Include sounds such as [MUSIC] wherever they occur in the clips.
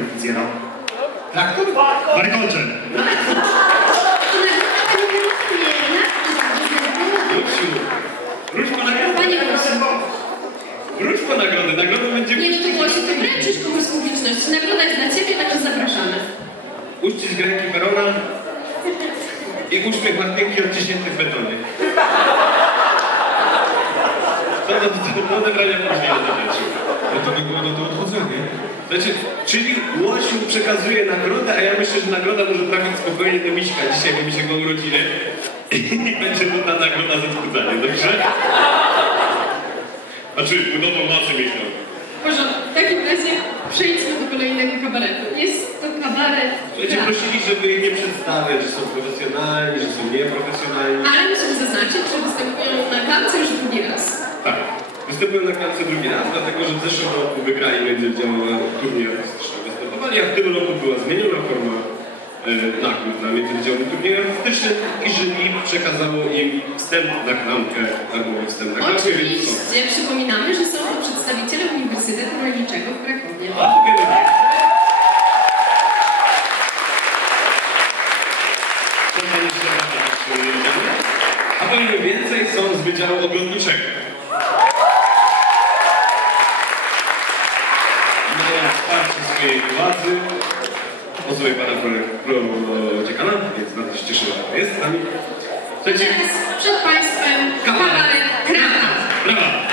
To nagroda pani wyłącznie na to Rusiu, wróć po nagrodę. Wróć po nagrodę. Nagroda będzie... Nie, no to Gosiu, to wręczysz komuś z publiczności. Nagroda jest dla Ciebie, także zapraszamy. Uścisk ręki Perona i uśmiech Martynki odciśnięty w betonie. To do, odebrania rzeczy. No to nagroda to odchodzenie. Znaczy, czyli Łosiu przekazuje nagrodę, a ja myślę, że nagroda może trafić spokojnie do Miśka dzisiaj, bo mi się go urodziny. [LAUGHS] I będzie mu ta nagroda za wzbudzanie, dobrze? Znaczy, budową masy myślą. Może w takim razie przejdźmy do kolejnego kabaretu. Jest to kabaret Będziecie teatr. prosili, żeby ich nie przedstawiać, że są profesjonalni, że są nieprofesjonalni. Ale musimy zaznaczyć, że występują na klapce już drugi raz. Tak. Występują na klance drugi raz, dlatego że w zeszłym roku wygrali międzyoddziałowy turniej artystyczny. Występowali, a w tym roku była zmieniona forma e, nagród na międzyoddziałowym turnieju artystycznym i jury przekazało im wstęp na klamkę albo wstęp na klamkę. Oczywiście przypominamy, że są to przedstawiciele Uniwersytetu Rolniczego w Krakowie. A przyjemne? A powiemy więcej, są z Wydziału Ogrodniczego. Prodziekana, więc bardzo się cieszę, że pan jest z nami. Przed Państwem kabaret Krata. brawa!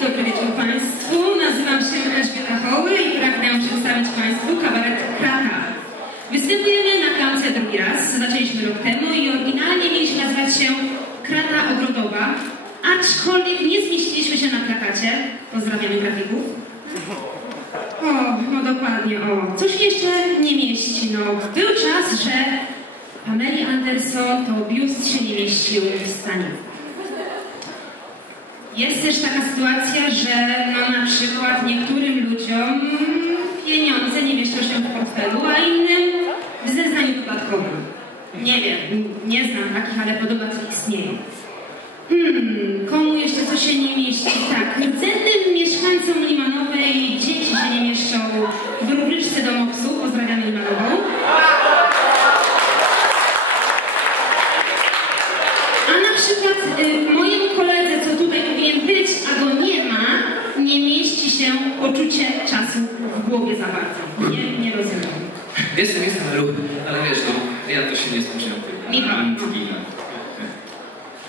Dobry wieczór Państwu. Nazywam się Elżbieta Hoły i pragnę przedstawić Państwu kabaret Krata. Występujemy na klamce drugi raz. Zaczęliśmy rok temu i oryginalnie mieliśmy nazywać się Krata Ogrodowa, aczkolwiek nie zmieściliśmy się na plakacie. Pozdrawiamy grafików. O, no dokładnie, o. Coś jeszcze nie mieści, no. Był czas, że Pameli Anderson to biust się nie mieścił w stanie. Jest też taka sytuacja, że no na przykład niektórym ludziom pieniądze nie mieszczą się w portfelu, a innym w zeznaniu podatkowym. Nie wiem, nie znam takich, ale podobno coś istnieją. Hmm, komu jeszcze coś się nie mieści? Tak, rdzennym mieszkańcom Limanowej dzieci się nie mieszczą w rubryczce do MOPS-u. Pozdrawiamy Limanową. A na przykład y, mojemu koledze, co tutaj powinien być, a go nie ma, nie mieści się poczucie czasu w głowie za bardzo. Nie, nie rozumiem. Jestem, jestem ruch, ale wiesz, no, ja to się nie spóźniam tylko. Michał. Na randki.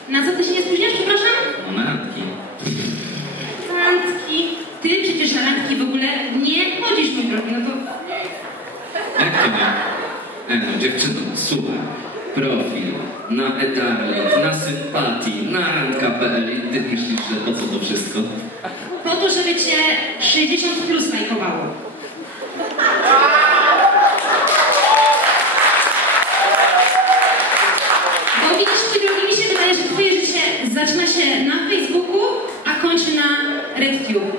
Na co ty się nie spóźniasz, przepraszam? No, na randki. Randki. Ty przecież na randki w ogóle nie chodzisz, mój drogi, no to... Jak to nie? E, no, dziewczyno, słuchaj. Profil, na etarlit, na sympatii, na randka.pl i ty myślisz, że po co to wszystko? Po to, żeby cię 60 plus lajkowało. Bo widzisz, czy drogi, mi się wydaje, że twoje życie zaczyna się na Facebooku, a kończy na RedTube.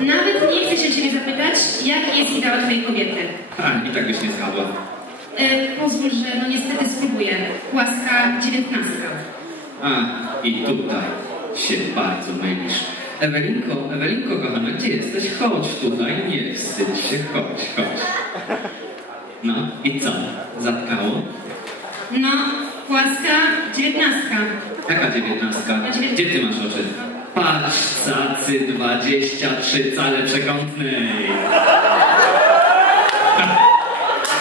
Nawet nie chcę się ciebie zapytać, jaki jest ideał twojej kobiety. A, i tak byś nie zgadła. E, pozwól, że no niestety spróbuję. Łaska dziewiętnastka. A, i tutaj się bardzo mylisz. Ewelinko, Ewelinko, kochana, gdzie jesteś? Chodź tutaj, nie wstydź się, chodź, chodź. No, i co? Zatkało? No, łaska dziewiętnastka. Jaka dziewiętnastka? Na dziewiętnastka. Gdzie ty masz oczy? Patrz, cacy 23 cale przekątnej.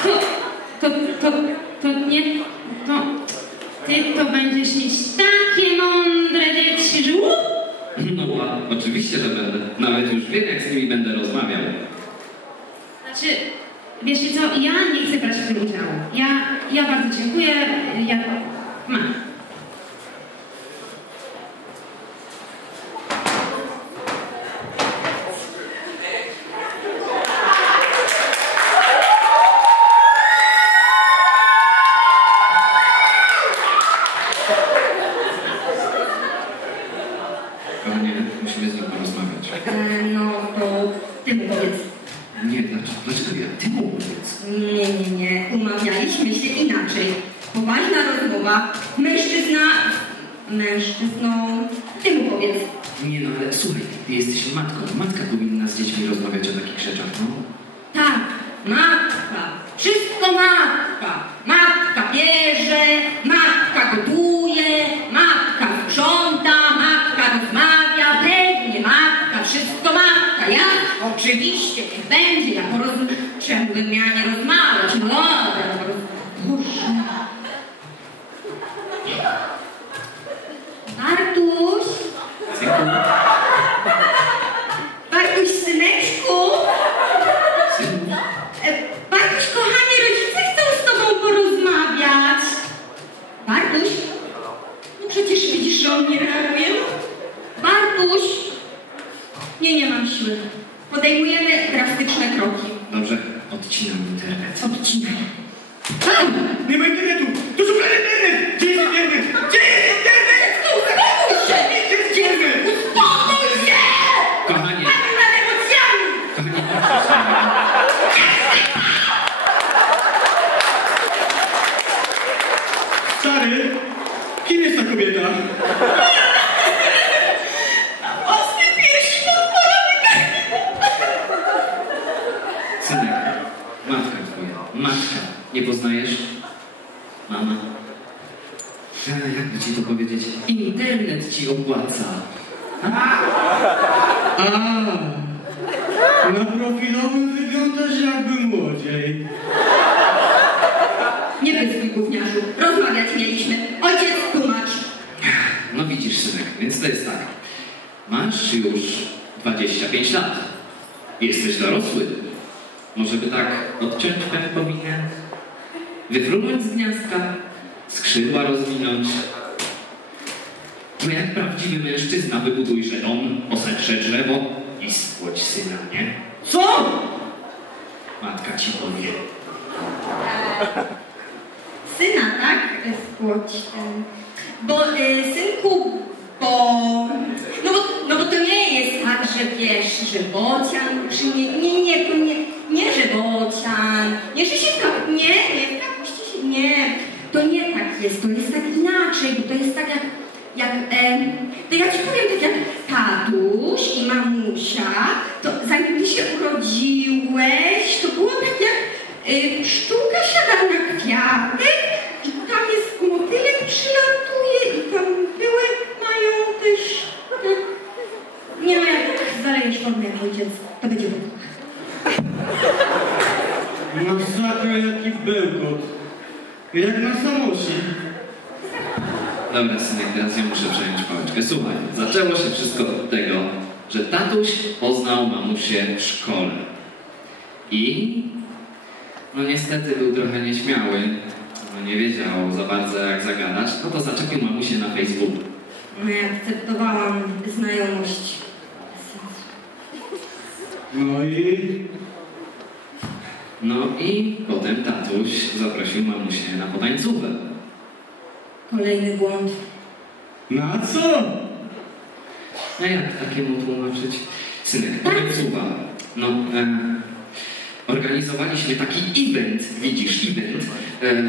To, to, to, to nie, to, ty to będziesz mieć takie mądre dzieci, że! [CLEARS THROAT] No, a, oczywiście, że będę. Nawet już wiem, jak z nimi będę rozmawiał. Znaczy, wiecie co, ja nie chcę brać w tym udziału. Ja, ja bardzo dziękuję, ja mam. Kochanie, musimy z nim porozmawiać. E, no, to ty mu powiedz. Nie, dlaczego? Dlaczego ja? Ty mu powiedz. Nie, nie, nie, umawiamy Umówiliśmy się inaczej. Poważna rozmowa. Mężczyzna... Mężczyzną... Ty mu powiedz. Nie no, ale słuchaj, ty jesteś matką. Matka powinna z dziećmi rozmawiać o takich rzeczach, no. Tak, matka. Wszystko matka. Matka bierze, matka gotuje, matka sprząta, matka rozmawia, pewnie matka, wszystko matka. Ja oczywiście, niech będzie, ja porozum... Czemu bym miała nie rozmawiać? No dobra, no roz... Boże. Bartuś? Synku, Bartuś, syneczku? synku. E, Bartuś, kochani, rodzice chcą z tobą porozmawiać. Bartuś? No przecież widzisz, że on nie reaguje. Bartuś? Nie, nie mam siły. Podejmujemy drastyczne kroki. Dobrze, odcinam internet. Odcinaj. Nie ma internetu! To szukany internet! Gdzie jest internet? Gdzie jest internet? Uspokój się! Gdzie jest internet? Uspokój się! Kochanie, Pan nad emocjami! kochanie, proszę się. Stary, kim jest ta kobieta? Ostry piersi podpalony Synek, matka twoja, matka. Nie poznajesz? Mama. A, jakby ci to powiedzieć? Internet ci opłaca. A, na profilowym wyglądasz jakby młodziej. Nie pyskuj, gówniarzu. Rozmawiać mieliśmy. Ojciec, tłumacz. No widzisz, synek, więc to jest tak. Masz już 25 lat. Jesteś dorosły. Może by tak odciąć pępowinę? Wyfrunąć z gniazdka? Skrzydła rozwinąć? No jak prawdziwy mężczyzna wybudujże dom, posadźże drzewo i spłodź syna, nie? Co? Matka ci powie. Syna, tak? Spłoć. Bo, y, synku, bo... No bo, no bo to nie jest tak, że wiesz, że bocian, czy nie, nie, to nie, nie, że bocian, nie, że się tak, nie, nie, tak, się, nie, to nie tak jest, to jest tak inaczej, bo to jest tak jak, jak, em, to ja ci powiem tak jak tatuś i mamusia, to zanim ty się urodziłeś, to było tak jak y, pszczółka siada na kwiatek i tam jest motylek przylatuje i tam pyłek mają też, tak, nie no jak zalejesz formę jak ojciec, to będzie dobrze. Masakra jaki bełkot. Jak na samosie. Dobra, synek, teraz ja muszę przejąć pałeczkę. Słuchaj, zaczęło się wszystko od tego, że tatuś poznał mamusię w szkole. I no niestety był trochę nieśmiały, no nie wiedział za bardzo jak zagadać, no to zaczepił mamusię na Facebooku. No ja akceptowałam znajomość. No i No i potem tatuś zaprosił mamusię na potańcówę. Kolejny błąd. na co? A jak takiemu tłumaczyć? Synek, potańcówa. No, e, organizowaliśmy taki event, widzisz, event. E,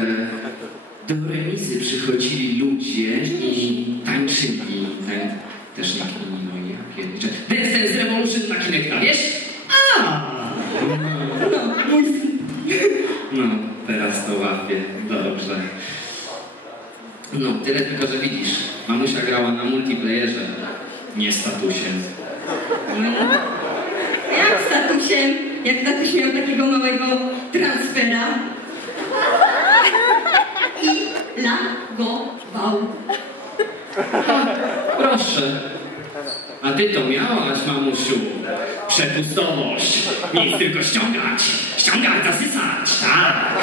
do remizy przychodzili ludzie i tańczyli. Tań, też na kini, no i ja pierniczę. Dance Dance Revolution na Kinecta, wiesz? A, No, mój syn. No, teraz to łapię. Dobrze. No, tyle tylko, że widzisz, mamusia grała na multiplayerze, nie statusiem. No, jak z tatusiem? Jak tatuś miał takiego małego transfera i lagował. Proszę. A ty to miałaś, mamusiu. Przepustowość. Nic tylko ściągać. Ściągać, zasysać. Tak.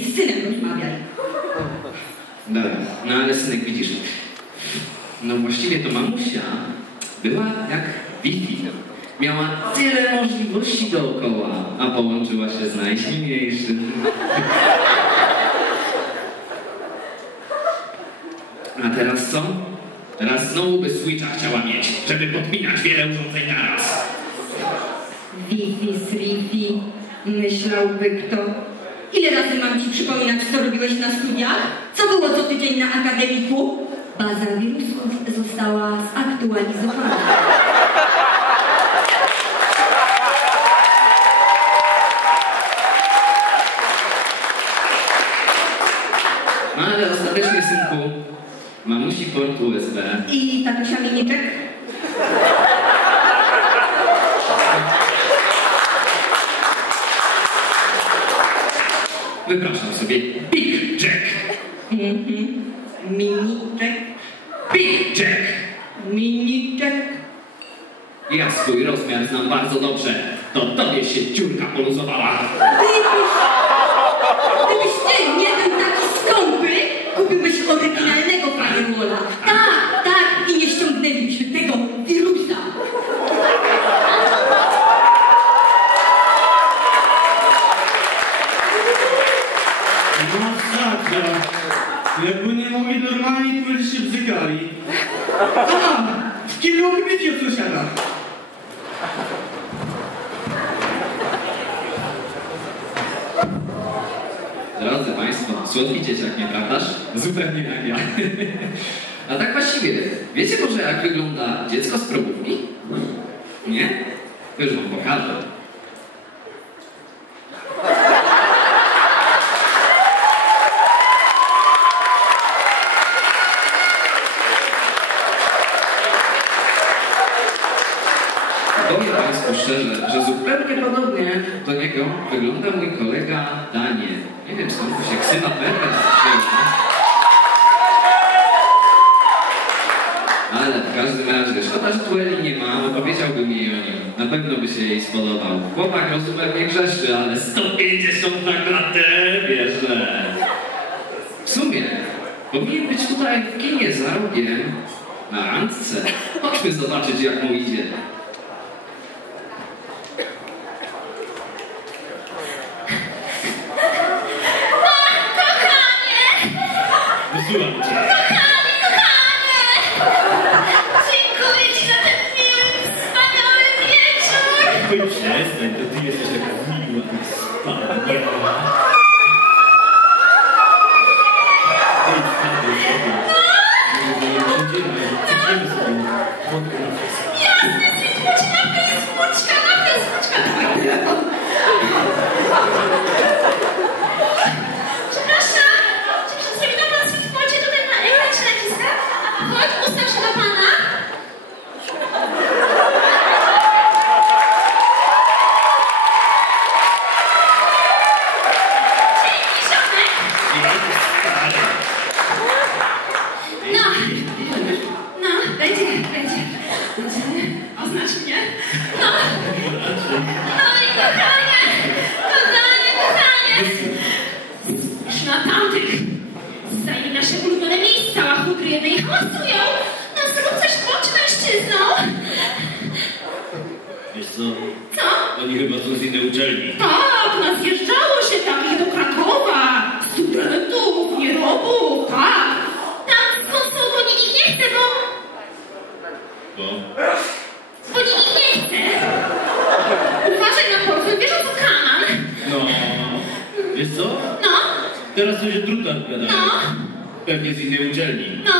Lepiej z synem rozmawiaj. Dobra, no ale synek, widzisz, no właściwie to mamusia była jak Wi-Fi. Miała tyle możliwości dookoła, a połączyła się z najsilniejszym. A teraz co? Teraz znowu by Switcha chciała mieć, żeby podpinać wiele urządzeń naraz. Wi-Fi z Wi-Fi, myślałby kto. Ile razy mam ci przypominać, co robiłeś na studiach? Co było co tydzień na akademiku? Baza wirusów została zaktualizowana. Ale ostatecznie, synku, mamusi port USB. I tatusia miniczek? Wypraszam sobie Big Jack. Mhm. Miniczek, Big Jack. miniczek. Ja swój rozmiar znam bardzo dobrze. To tobie się dziurka poluzowała. Gdybyś, gdybyś ty nie był taki skąpy, kupiłbyś oryginalnego firewalla. Tak, tak, i nie ściągnęlibyśmy tego wirusa. Masakra. Jakby nie mogli normalnie, to by się bzykali. A, w kilo odbicie od sąsiada. Drodzy Państwo, słodki dzieciak, nieprawdaż? Zupełnie jak ja. A tak właściwie, wiecie może jak wygląda dziecko z probówki? Nie? To już Wam pokażę. Powiem Państwu szczerze, że zupełnie podobnie do niego wygląda mój kolega Daniel. Nie wiem, czy on się ksywa wzięła. Ale w każdym razie, szkoda, że tu Eli nie ma, bo powiedziałbym jej o nim. Na pewno by się jej spodobał. Chłopak rozumem nie grzeszy, ale 150 na klatę, wierzę. W sumie, powinien być tutaj w kinie za rogiem, na randce. Chodźmy zobaczyć, jak mu idzie. Yes, it's what you have to do. It's what you have to do. Uczelni. Tak, no zjeżdżało się takich do Krakowa. Studentów, nierobów, tak. Tam skąd są, bo nikt nie chce, bo... Bo? Bo nikt nie chce. Uważaj na portfel, wiesz o co kaman? No. Wiesz co? No, Teraz coś o drutach gadają. no, Pewnie z innej uczelni. no.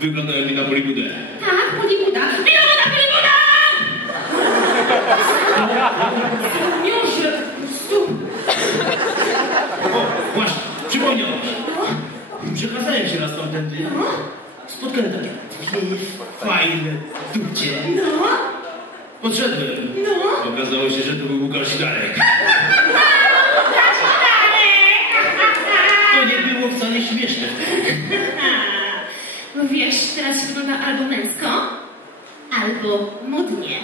Wyglądają mi na Polibudę. Tak, Polibuda. Wiadomo na Polibuda! Po prostu. O, właśnie, przypomniał mi. Przechadzałem się raz tamtędy. Spotkałem takie fajne dupcie. No, Podszedłem. no. Okazało się, że to był Łukasz Darek. To nie było wcale śmieszne. No wiesz, teraz się wygląda albo męsko, albo modnie.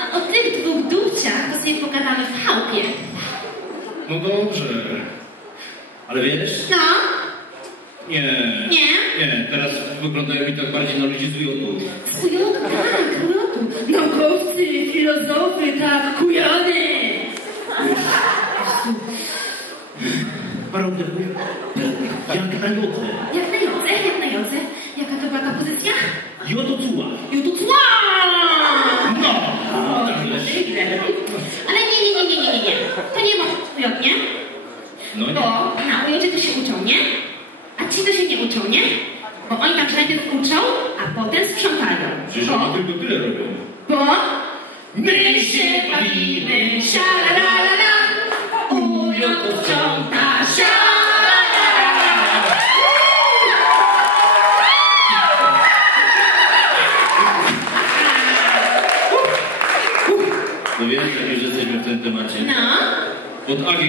A o tych dwóch dupciach to sobie pogadamy w chałupie. No dobrze. Ale wiesz? No, Nie. nie? Nie, teraz wyglądają mi tak bardziej na ludzi z jodu. Z ujotu, tak, ujotu. naukowcy, filozofy, tak, kujony. Prawdę jak na jodze. Jak na jodze, jak na jodze. Jaka to była ta pozycja? Jodocuła. Jututła! Nie. To nie może być ujodnie, No bo nie. na ujodzie to się uczą, nie? A ci to się nie uczą, nie? Bo oni tam się najpierw uczą, a potem sprzątają. Przecież Bo, oni tylko tyle robią. bo my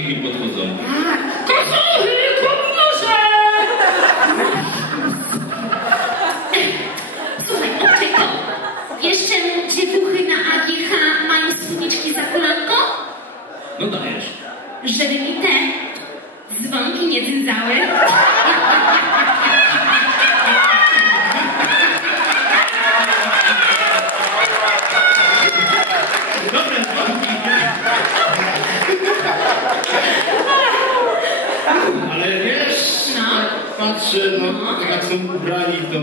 comigo enquanto patrzę, no, tak jak są ubrani, to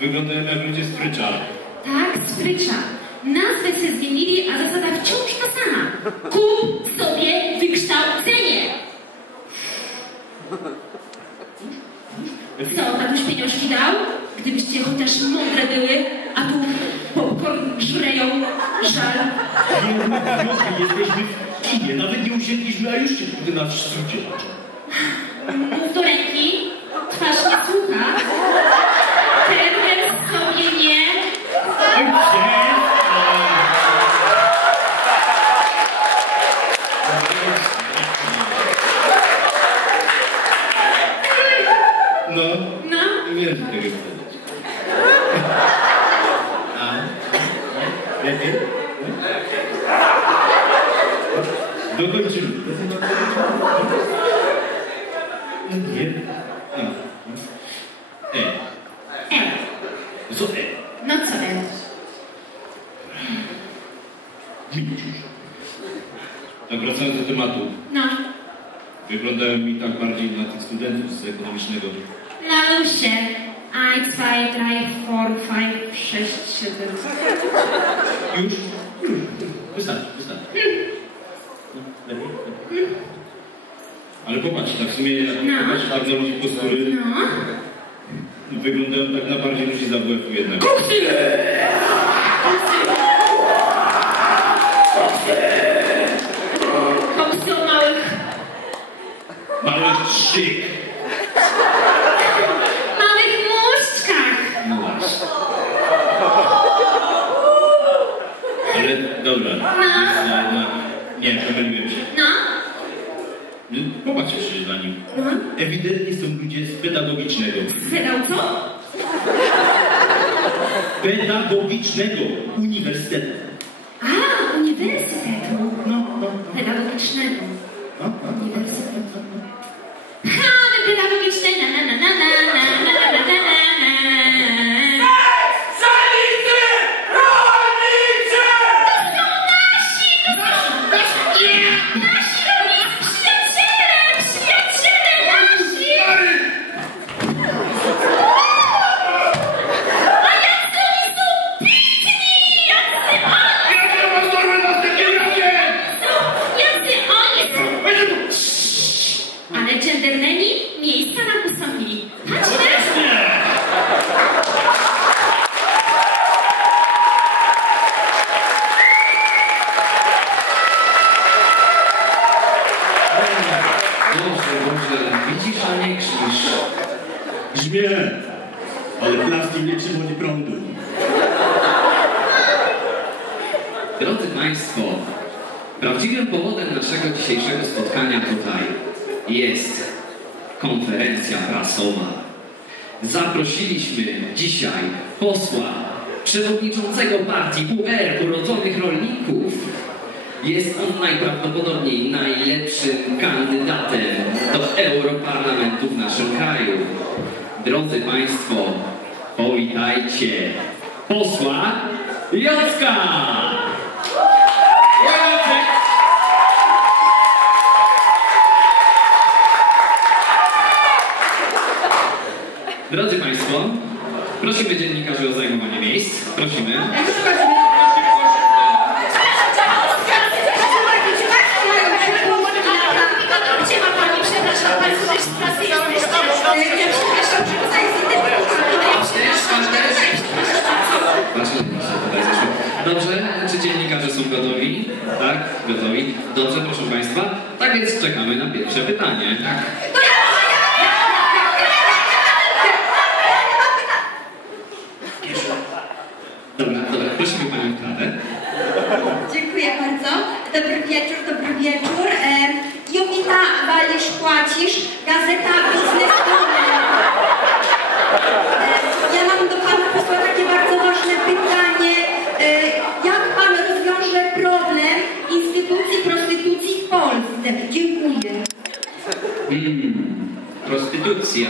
wyglądają jak ludzie z Frycza. Tak, sprycza. Nazwę się zmienili, a zasada wciąż ta sama. Kup sobie wykształcenie. Co, tatuś pieniążki dał? Gdybyście chociaż mądre były, a tu popcorn żreją, żal. Nie, jesteśmy w kinie, nawet nie usiedliśmy, a już się tutaj na wstrzymcie. Do ręki, twarz nie słucha. Ten sobie nie... No, No, nie wiem, co tego? Dokończymy. Nie. A. E. E. Co e? No co, E? Tak wracając do tematu. No, Wyglądają mi tak bardziej na tych studentów z ekonomicznego. na lusie. 1, 2, 3, 4, 5, 6, 7. Już? Ale popatrz, tak w sumie jak No. popatrz tak na ludzi postury, No. wyglądają tak na bardziej ludzi z AWF-u jednak. Koksy o małych, Mały szyk. małych muszczkach. No właśnie. Ale dobra. Jednak... Nie, pomyliłem. No, No, Popatrz jeszcze na nim. no. Ewidentnie są ludzie z pedagogicznego. Wydał co? Pedagogicznego uniwersytetu. A, uniwersytetu. No, no, no. Pedagogicznego. no, no. Uniwersytetu. Ha, posła, przewodniczącego partii UR Urodzonych Rolników. Jest on najprawdopodobniej najlepszym kandydatem do Europarlamentu w naszym kraju. Drodzy Państwo, powitajcie posła Jacka! Jacek! Drodzy Państwo, prosimy dziennikarzy o zajmowanie miejsc. Prosimy. Dobrze, czy dziennikarze są gotowi? Tak, gotowi. Dobrze, proszę Państwa. Tak więc czekamy na pierwsze pytanie. Tak. Dobra, dobra, prosimy Panią w klatę. Dziękuję bardzo. Dobry wieczór, dobry wieczór. E, Jowita Walisz Płacisz, Gazeta Bizneswoman. E, ja mam do Pana posła takie bardzo ważne pytanie. E, jak Pan rozwiąże problem instytucji prostytucji w Polsce? Dziękuję. Hmm, prostytucja.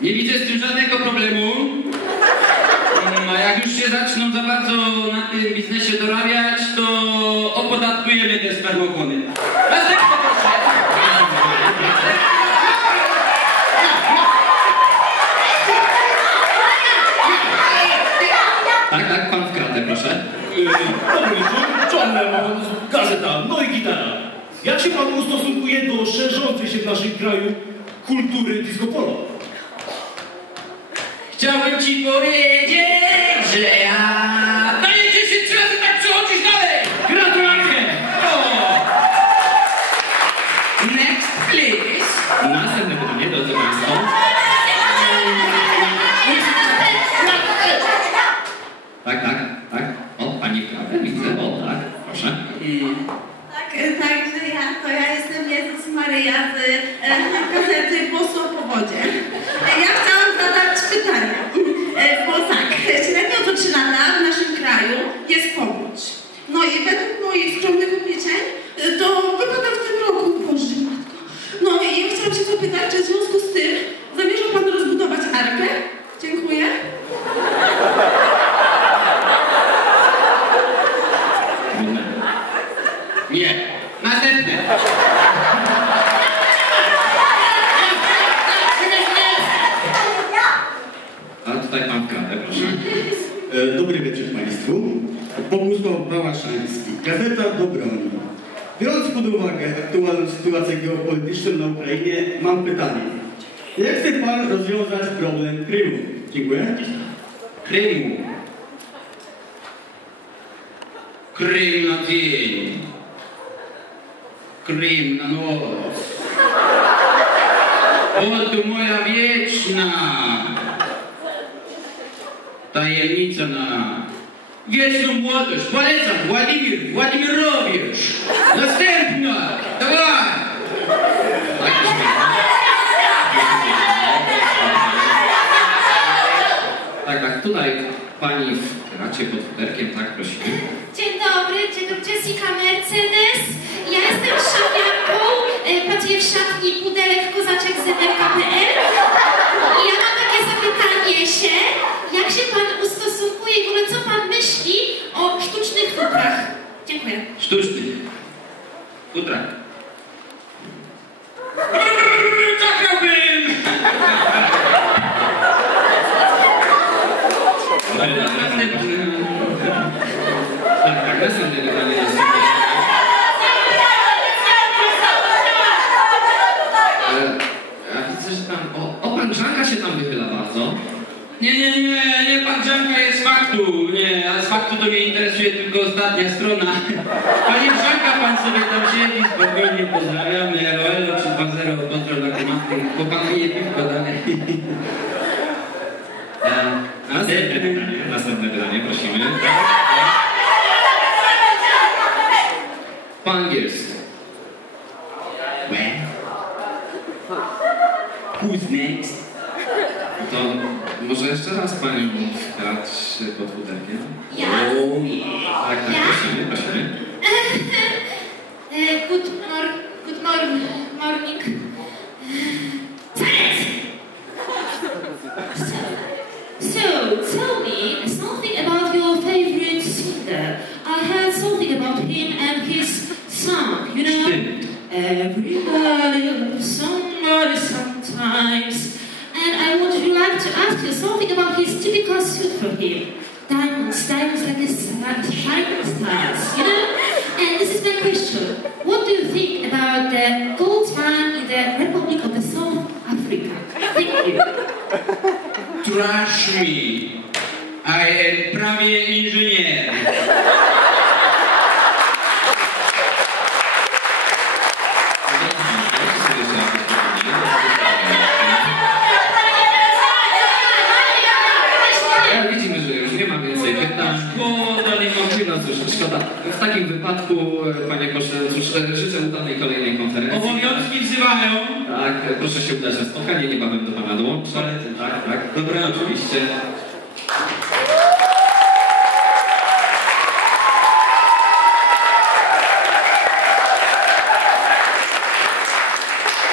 Nie widzę z tym żadnego problemu. Mm, A jak już się zaczną za bardzo na tym biznesie dorabiać, to opodatkujemy te spermokony. Następne proszę. Tak, tak, pan w kratę, proszę. Dobry wieczór, John Lemon, gazeta, no i gitara. Jak się pan ustosunkuje do szerzącej się w naszym kraju kultury disco polo? Chciałbym ci powiedzieć, że ja... Ministrem na Ukrainie, mam pytanie. Jak chce Pan rozwiązać problem Krymu? Dziękuję. Крыму. Крым на день. Крым на нос. Вот моя вечна таємниця на вечну молодость. Поэтому Владимир, Владимир tak, prosimy. O, o, pan Grzanka się tam wychyla bardzo. Nie, nie, nie, nie, pan Grzanka jest z faktu. Nie, a z faktu to mnie interesuje tylko ostatnia strona. [LAUGHS] Panie Grzanka, pan sobie tam siedzi, spokojnie pozdrawiamy. Elo, elo, 320, kontrol na komatkę. Bo pan pije piwko dalej. [LAUGHS] E, Następne pytanie, następne pytanie, prosimy. chociaż teraz pani mógł grać pod futerkiem? Ja? Tak, tak, ja? [LAUGHS] good, mor good morning. morning. so, tell me something about your favorite singer. I heard something about him and his Wzywają. Tak, proszę się udać na spotkanie, niebawem do pana dołączę. Tak, tak. Dobra, oczywiście.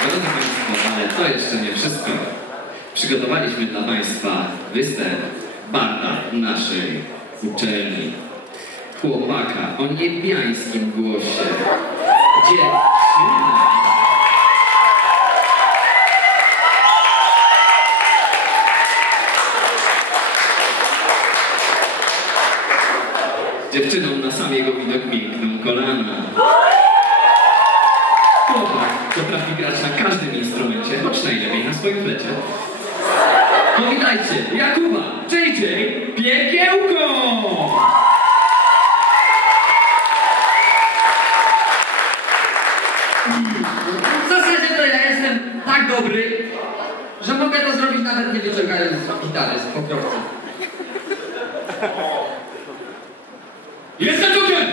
Drodzy Państwo, ale to jeszcze nie wszystko. Przygotowaliśmy dla Państwa występ barda naszej uczelni. Chłopaka o niebiańskim głosie. Dziewczyna. Dziewczyną na sam jego widok miękną kolana. Chłopak potrafi grać na każdym instrumencie, choć najlepiej na swoim flecie. Powitajcie, Jakuba, JJ, Piekiełko! W zasadzie to ja jestem tak dobry, że mogę to zrobić nawet nie wyciągając gitary z pokrowca. Jestem Joker!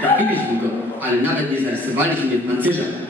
Trafiliśmy go, ale nawet nie zarysowaliśmy pancerza. Jestem